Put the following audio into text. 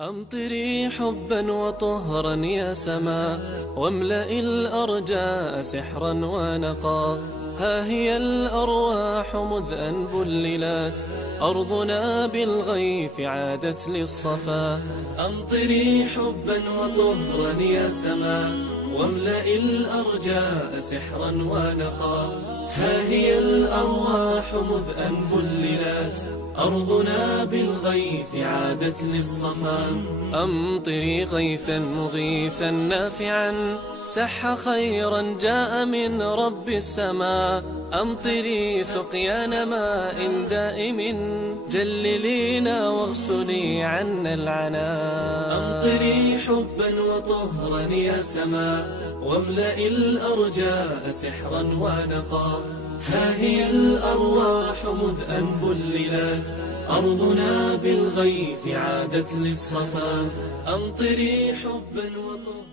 أمطري حبا وطهرا يا سما، واملئي الأرجاء سحرا ونقا. ها هي الأرواح مذ أن بللت، أرضنا بالغيث عادت للصفا. أمطري حبا وطهرا يا سما، واملئي الأرجاء سحرا ونقا. ها هي الأرواح مذ أن بللت، أرضنا بالغيث عادت للصفا. أمطري غيثا مغيثا نافعا، سح خيرا جاء من رب السماء. أمطري سقيان ماء دائم، جللينا واغسلي عنا العنا. أمطري حبا وطهرا يا سما، واملئي الأرجاء سحرا ونقا. ها هي الأرواح مذ أن بللت، أرضنا بالغيث عادت للصفا. أمطري حبا وطهرا